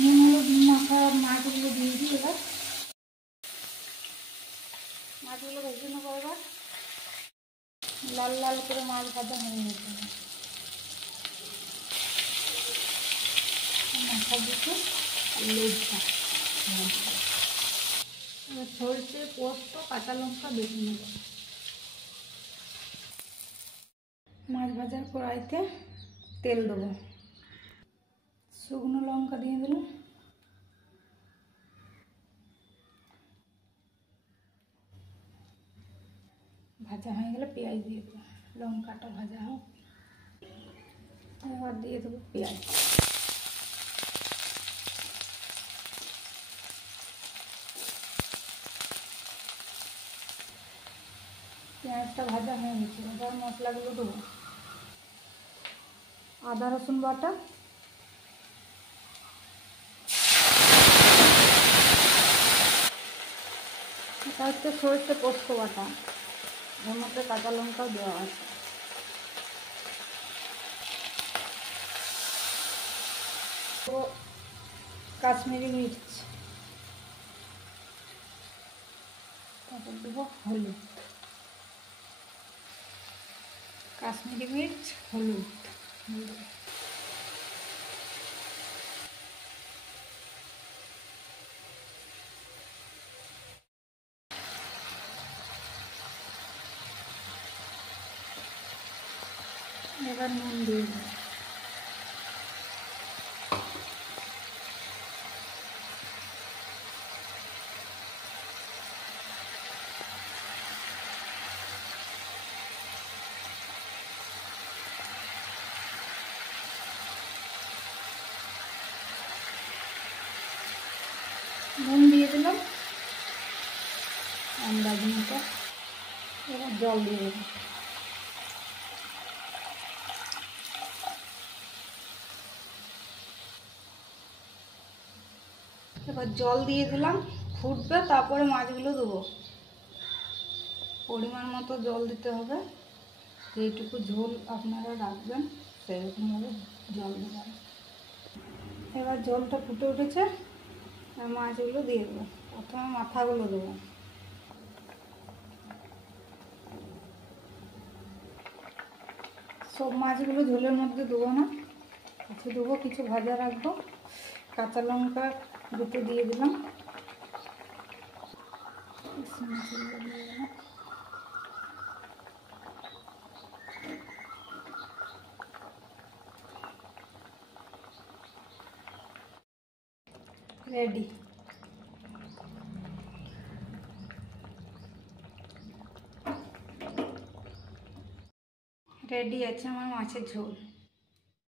নুন হলুদ মাখা মাছগুলো দিয়ে দিই। এবার মাছগুলো ভেজে নেবো। এবার লাল লাল করে মাছ ভাজা হয়ে গেছে। মাথা দিতে লেজটা এবার সরষে পোস্ত কাঁচা লঙ্কা বেটে নেব। মাছ ভাজার কড়াইতে তেল দেবো, শুকনো লঙ্কা দিয়ে দিলাম, ভাজা হয়ে গেলে পেঁয়াজ দিয়ে দেবো। লঙ্কাটা ভাজা হোক, এবার দিয়ে দেবো পেঁয়াজ। পেঁয়াজটা ভাজা হয়ে গেছে। এবার মশলাগুলো দেবো। আদা রসুন বাটা, এটা হচ্ছে সরষে পোস্ত বাটা, এর মধ্যে কাঁচা লঙ্কাও দেওয়া আছে। তো কাশ্মীরি মির্চ, তারপর দেবো হলুদ, কাশ্মীরি মির্চ হলুদ। এবার নুন দিয়ে দেবো। নুন দিয়ে দিলাম আন্দাজ মতো। এবার জল দিয়ে দেবো। এবার জল দিয়ে দিলাম, ফুটবে, তারপরে মাছগুলো দেবো। পরিমাণ মতো জল দিতে হবে, যেইটুকু ঝোল আপনারা রাখবেন সেরকমভাবে জল দেবেন। এবার জলটা ফুটে উঠেছে, মাছগুলো দিয়ে দেবো। প্রথমে মাথাগুলো দেবো। সব মাছগুলো ঝোলের মধ্যে দেবো না, কিছু দেবো, কিছু ভাজা রাখবো। কাঁচা লঙ্কা দুটো দিয়ে দিলাম। রেডি। রেডি আছে আমার মাছের ঝোল।